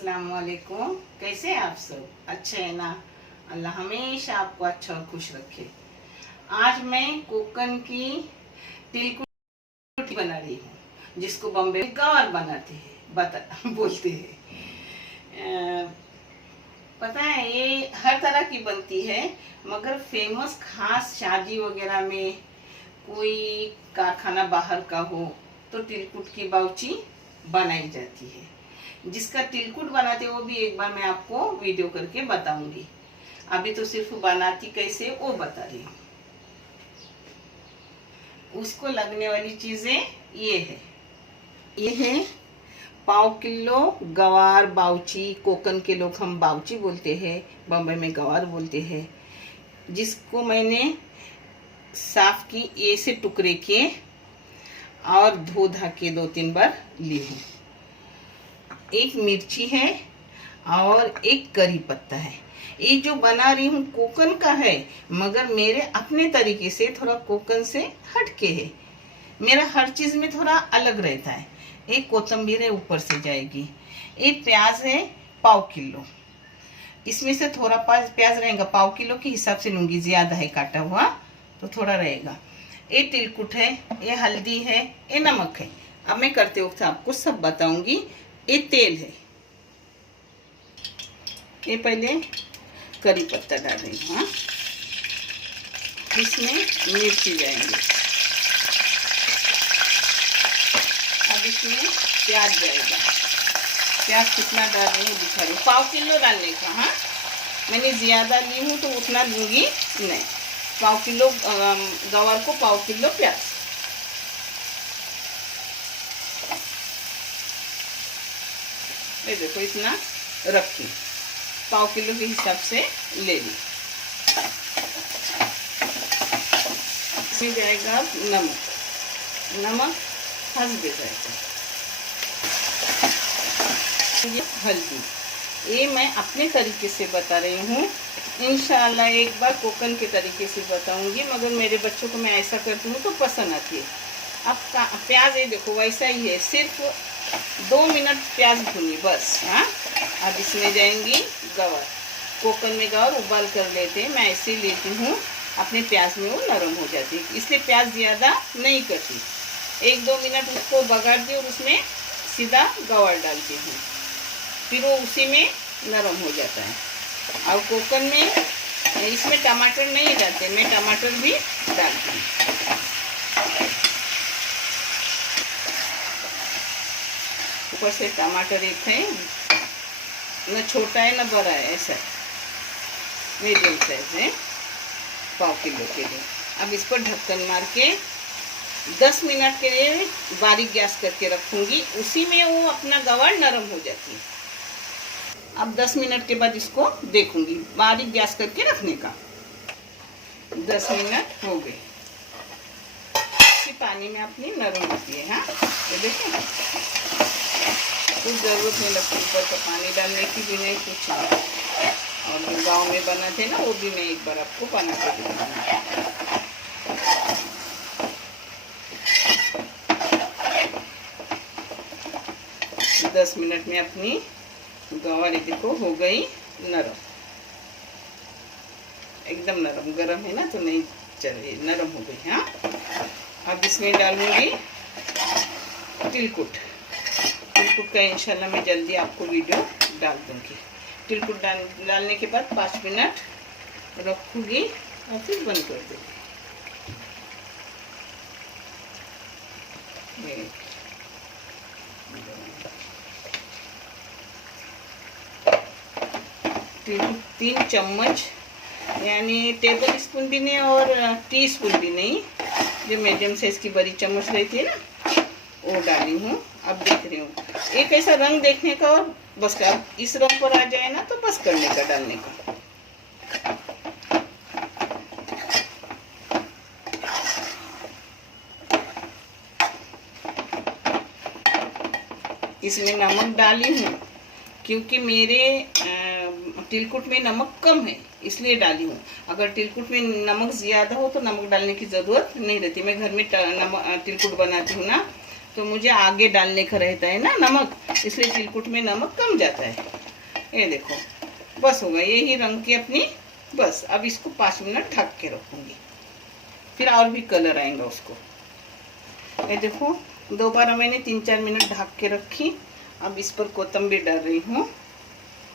अस्सलामुअलैकुम। कैसे हैं आप सब? अच्छे हैं ना? अल्लाह हमेशा आपको अच्छा और खुश रखे। आज मैं कोकन की तिलकुट बना रही हूँ, जिसको बम्बे में गवार बनाते हैं बोलते हैं। पता है ये हर तरह की बनती है, मगर फेमस खास शादी वगैरह में कोई कारखाना बाहर का हो तो तिलकुट की बाउची बनाई जाती है। जिसका तिलकुट बनाते वो भी एक बार मैं आपको वीडियो करके बताऊंगी। अभी तो सिर्फ बनाती कैसे वो बता रही हूँ। उसको लगने वाली चीजें ये है 1.5 किलो गवार बाउची। कोकन के लोग हम बाउची बोलते हैं, बम्बई में गवार बोलते हैं। जिसको मैंने साफ की ऐसे टुकड़े किए और धो धा के 2-3 बार ली हूँ। एक मिर्ची है और एक करी पत्ता है। ये जो बना रही हूँ कोकन का है, मगर मेरे अपने तरीके से थोड़ा कोकन से हटके है। मेरा हर चीज में थोड़ा अलग रहता है। एक कोतंबीर है ऊपर से जाएगी। एक प्याज है 1.5 किलो। इसमें से थोड़ा प्याज रहेगा, 1.5 किलो के हिसाब से लूंगी, ज्यादा है काटा हुआ तो थोड़ा रहेगा। ये तिलकुट है, ये हल्दी है, ये नमक है। अब मैं करते वक्त आपको सब बताऊंगी। ये तेल है, ये पहले करी पत्ता डाल रही हूँ। हाँ, इसमें मिर्ची जाएंगे। अब इसमें प्याज जाएगा। प्याज कितना डाल रही हूँ दिखा रही हूँ। 1.5 किलो डालने का। हाँ, मैंने ज़्यादा ली हूँ तो उतना लूँगी नहीं। 1.5 किलो गवार को 1.5 किलो प्याज। ये देखो इतना रखी, 1.5 किलो के हिसाब से ले ली। इसमें जाएगा नमक, नमक हंस दे जाएगा। ये हल्दी, ये मैं अपने तरीके से बता रही हूँ। इंशाल्लाह एक बार कोकन के तरीके से बताऊंगी, मगर मेरे बच्चों को मैं ऐसा करती हूँ तो पसंद आती है। अब प्याज ये देखो वैसा ही है, सिर्फ 2 मिनट प्याज भूनी बस। हाँ, अब इसमें जाएंगी गवार। कोकन में गवार उबाल कर लेते हैं, मैं ऐसे ही लेती हूँ। अपने प्याज में वो नरम हो जाती है, इसलिए प्याज ज़्यादा नहीं करती। 1-2 मिनट उसको बगाड़ती और उसमें सीधा गवार डालती हूँ, फिर वो उसी में नरम हो जाता है। और कोकन में इसमें टमाटर नहीं डालते, मैं टमाटर भी डालती हूँ। ऊपर से टमाटर एक है, न छोटा है न बड़ा है, ऐसा मीडियम साइज है 1.5 किलो के लिए। अब इस पर ढक्कन मार के 10 मिनट के लिए बारीक गैस करके रखूंगी, उसी में वो अपना गवार नरम हो जाती है। अब 10 मिनट के बाद इसको देखूंगी, बारीक गैस करके रखने का। 10 मिनट हो गए, इसी पानी में अपनी नरम होती है। हाँ, ये देखें, कुछ ज़रूरत नहीं लगती ऊपर का पानी डालने की भी नहीं, कुछ नहीं। और जो गाँव में बनाते ना वो भी मैं एक बार आपको बना के दिखाऊंगी। 10 मिनट में अपनी गवार देखो हो गई नरम, एकदम नरम। गरम है ना तो नहीं चल रही, नरम हो गई। हाँ, अब इसमें डालूंगी तिलकुट। तिलकुट का इंशाल्लाह मैं जल्दी आपको वीडियो डाल दूंगी। तिलकुट डालने के बाद 5 मिनट रखूंगी और फिर बंद कर दूंगी। तिलकुट 3 चम्मच, यानी टेबल स्पून भी नहीं और टी स्पून भी नहीं, जो मीडियम साइज की बड़ी चम्मच रहती है ना, वो डाली हूँ। अब देख रही हूँ एक ऐसा रंग देखने का, और बस का इस रंग पर आ जाए ना तो बस करने का, डालने का। इसमें नमक डाली हूँ क्योंकि मेरे तिलकुट में नमक कम है, इसलिए डाली हूँ। अगर तिलकुट में नमक ज़्यादा हो तो नमक डालने की ज़रूरत नहीं रहती। मैं घर में तिलकुट बनाती हूँ ना, तो मुझे आगे डालने का रहता है ना नमक, इसलिए चिलकुट में नमक कम जाता है। ये देखो बस होगा यही रंग की अपनी, बस अब इसको 5 मिनट ढक के रखूँगी, फिर और भी कलर आएगा उसको। ये देखो दोबारा मैंने 3-4 मिनट ढक के रखी। अब इस पर कोतंबीर डाल रही हूँ।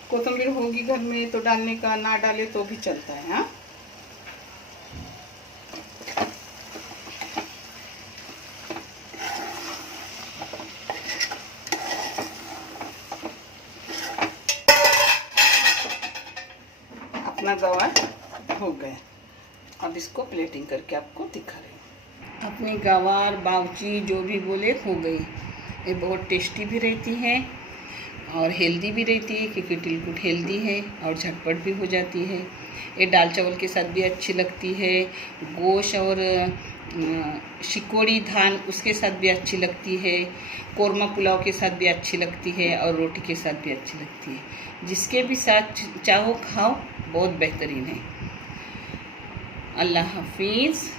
कोतंबीर होगी घर में तो डालने का, ना डाले तो भी चलता है। हाँ, अपना गवार हो गया। अब इसको प्लेटिंग करके आपको दिखा रही हूँ। अपनी गवार बावची जो भी बोले हो गई। ये बहुत टेस्टी भी रहती है और हेल्दी भी रहती है, क्योंकि तिलकुट हेल्दी है और झटपट भी हो जाती है। ये दाल चावल के साथ भी अच्छी लगती है, गोश्त और शिकोड़ी धान उसके साथ भी अच्छी लगती है, कोरमा पुलाव के साथ भी अच्छी लगती है और रोटी के साथ भी अच्छी लगती है। जिसके भी साथ चाहो खाओ, बहुत बेहतरीन है। अल्लाह हाफिज़।